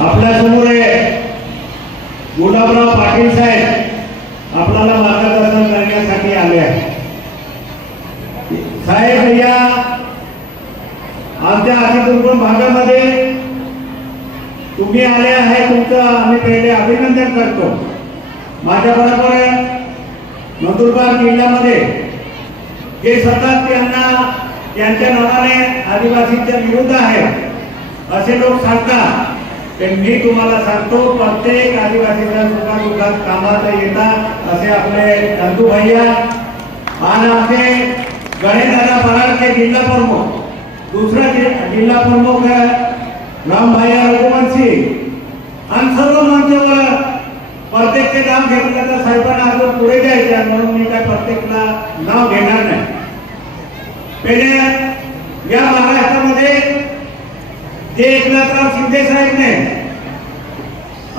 आपल्यासमोर आहे. गुलाबराव पाटील साहेब आपल्याला मार्गदर्शन करण्यासाठी आले आहे साहेब या आमच्या अतिदुर्गम भागामध्ये तुम्ही आले आहे. तुमचं आम्ही पहिले अभिनंदन करतो. माझ्याबरोबर नंदुरबार जिल्ह्यामध्ये जे सतत त्यांना त्यांच्या नावाने आदिवासीच्या विरुद्ध आहे असे लोक सांगतात. ते मी तुम्हाला सांगतो, प्रत्येक आदिवासीच्या कामात असे आपले नंदू भैया. आणि आमचे गणेशदादा प्रमुख. दुसरा जिल्हा प्रमुख राम भैया रघुवंशी आणि सर्व मंचावर प्रत्येकचे नाव घेतलं तर साहेबांना अजून पुढे जायचं म्हणून मी काय प्रत्येकला जे शिंदे साहेबने.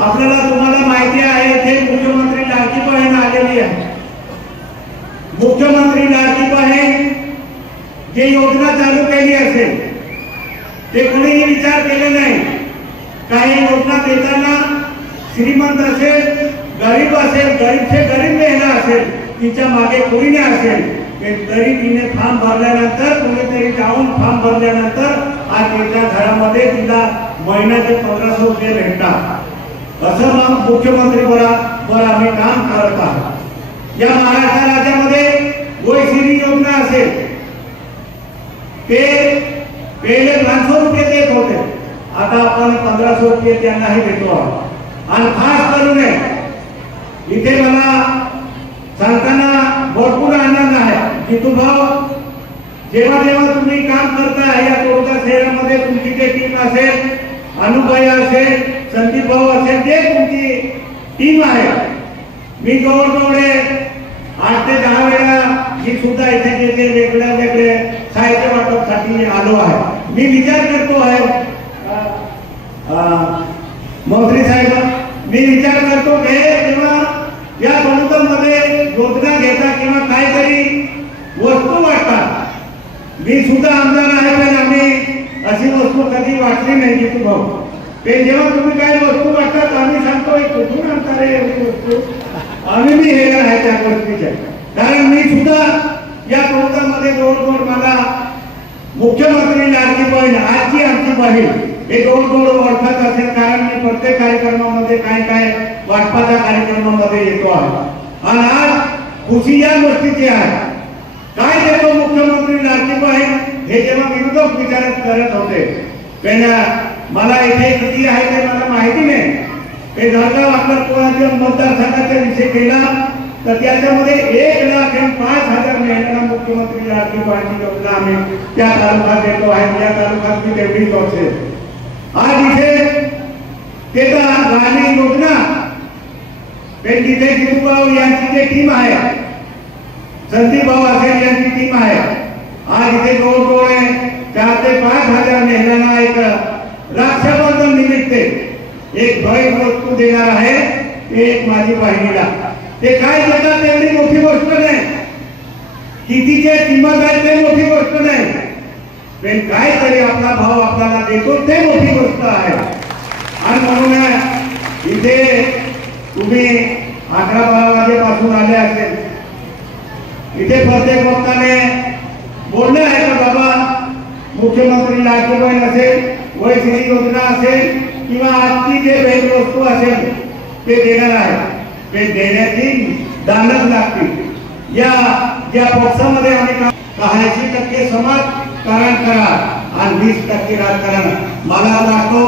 आपल्याला तुम्हाला माहिती आहे ते मुख्यमंत्री लाडकी बहीण आलेली आहे. मुख्यमंत्री लाडकी बहीण जे योजना चालू केली असेल ते कोणीही विचार केले नाही. काही योजना देताना श्रीमंत असेल गरीब असेल गरीबचे गरीब महिला असेल तिच्यामागे कोणी असेल तरी तिने फॉर्म भरल्यानंतर कोणीतरी जाऊन फॉर्म भरल्यानंतर आज त्यांच्या घरामध्ये तिला महिन्याचे पंधराशे रुपये भेटतात. असं मग मुख्यमंत्री बरा वर आम्ही काम करत आहोत. या महाराष्ट्र राज्यामध्ये वयश्री योजना असेल. ते पहिले पाचशे रुपये देत होते. आता आपण पंधराशे रुपये त्यांनाही देतो आहोत. आणि खास करून इथे मला सांगताना भरपूर आनंद आहे. जितू भाऊ जेव्हा जेव्हा तुम्ही काम करता या कोरोना शहरामध्ये तुमची जे टीम असेल अनुभय असेल संदीप भाऊ असेल जे तुमची टीम आहे. मी जवळजवळ आठ ते दहा वेळा मी सुद्धा इथे येथे वेगळ्या वेगळे साहित्य वाटपसाठी आलो आहे. मी विचार करतो आहे मंत्री साहेब मी विचार करतो की जेव्हा या मध्ये योजना घेता किंवा काहीतरी वस्तू वाटतात मी सुद्धा आमदार आहे पण आम्ही अशी वस्तू कधी वाटली नाही की तू भाऊ ते जेव्हा तुम्ही काही वस्तू वाटतात आम्ही सांगतो कुठून आणता रे एवढी वस्तू? आम्ही मी हे आहे त्या गोष्टीच्या. कारण मी सुद्धा या मध्ये जवळजवळ मला मुख्यमंत्री लाडकी बहीण आजची आमची बहीण हे जवळजवळ ओळखत असेल. कारण मी प्रत्येक कार्यक्रमामध्ये काय काय वाटपाच्या कार्यक्रमामध्ये येतो आहे. आणि आज खुशी या गोष्टीची आहे. काय देतो मुख्यमंत्री लाडकी हे जेव्हा विरोधक विचार करत होते त्यांना मला इथे किती आहे ते मला माहिती नाही. ते जळगाव आपल्या कोणाच्या मतदारसंघाचा विषय केला तर त्याच्यामध्ये एक लाख आणि पाच हजार महिन्याला मुख्यमंत्री लाडकी योजना आम्ही त्या तालुक्यात देतो आहे त्या तालुक्यात मी तेवढीच असेल आज इथे त्याचा गाणी योजना. ते तिथे यांची जे टीम आहे संदीप भाऊ असेल यांची टीम आहे. आज इथे जवळजवळ आहे चार ते पाच हजार महिन्यांना एक रक्षाबंधन निमित्त एक भय वस्तू देणार आहे ते एक माझी बहिणीला. ते काय देतात तेवढी मोठी गोष्ट नाही. कितीचे किंमत आहे ते मोठी गोष्ट नाही. पण काहीतरी आपला भाव आपल्याला देतो ते मोठी गोष्ट आहे. आणि म्हणून इथे तुम्ही अकरा बारा वाजेपासून आले असेल. इथे प्रत्येक वक्ताने बोलले आहे का बाबा, मुख्यमंत्री लाडकी बहीण असेल वयश्री योजना असेल किंवा आजची जे भेटवस्तू असेल ते देणार आहे ते देण्याची दानच लागतील या ज्या पक्षामध्ये आम्ही ऐंशी टक्के समाजकारण करा आणि वीस टक्के राजकारण मला वाटतो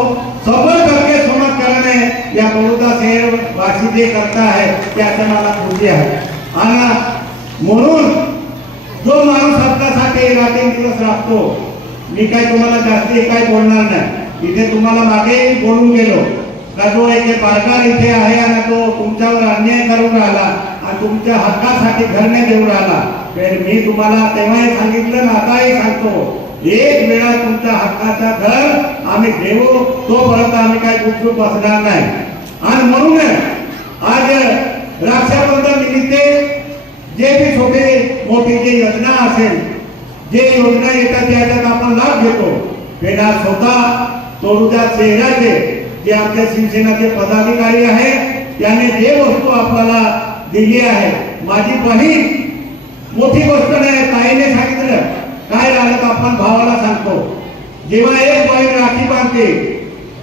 सव्वद टक्के समाजकारण या बडोदा शहर वासी जे करता आहे त्याचं मला खुशी आहे आणि म्हणून आपल्यासाठी रात्रीदिवस राबतो मी काय तुम्हाला जास्ती काय बोलणार नाही. इथे तुम्हाला मागे बोलून गेलो. का जो एक पारकार इथे आहे आणि तो तुमच्यावर अन्याय करून राहिला आणि तुमच्या हक्कासाठी घरने देऊ राहिला. तर मी तुम्हाला तेव्हाही सांगितलं ना आताही सांगतो. एक वेळा तुमच्या हक्काचा घर आम्ही देऊ तोपर्यंत आम्ही काय गुपचूप बसणार नाही. आणि म्हणून आज रक्षाबंधन निमित्त जे बी छोटे मोठी जे योजना असेल जे योजना येतात त्याच्यात आपण लाभ घेतो. पेढा स्वतः तोडूच्या चेहऱ्याचे जे आमच्या शिवसेनाचे पदाधिकारी आहेत त्याने जे वस्तू आपल्याला दिली आहे माझी बहीण मोठी गोष्ट नाही ताईने सांगितलं. काय राहिलं तर आपण भावाला सांगतो. जेव्हा एक बहीण राखी बांधते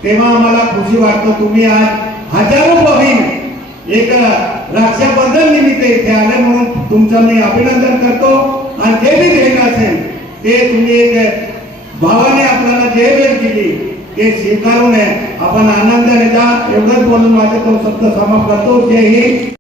तेव्हा आम्हाला खुशी वाटतो तुम्ही आज हजारो बहीण एक रक्षाबंधन निमित्त इथे आले म्हणून तुमचं मी अभिनंदन करतो. आणि जे बी ते तुम्ही एक भावाने आपल्याला जे वेळ दिली ते स्वीकारून नये. आपण आनंदाने जा एवढंच बोलून माझे तो शब्द समाप्त करतो. जे ही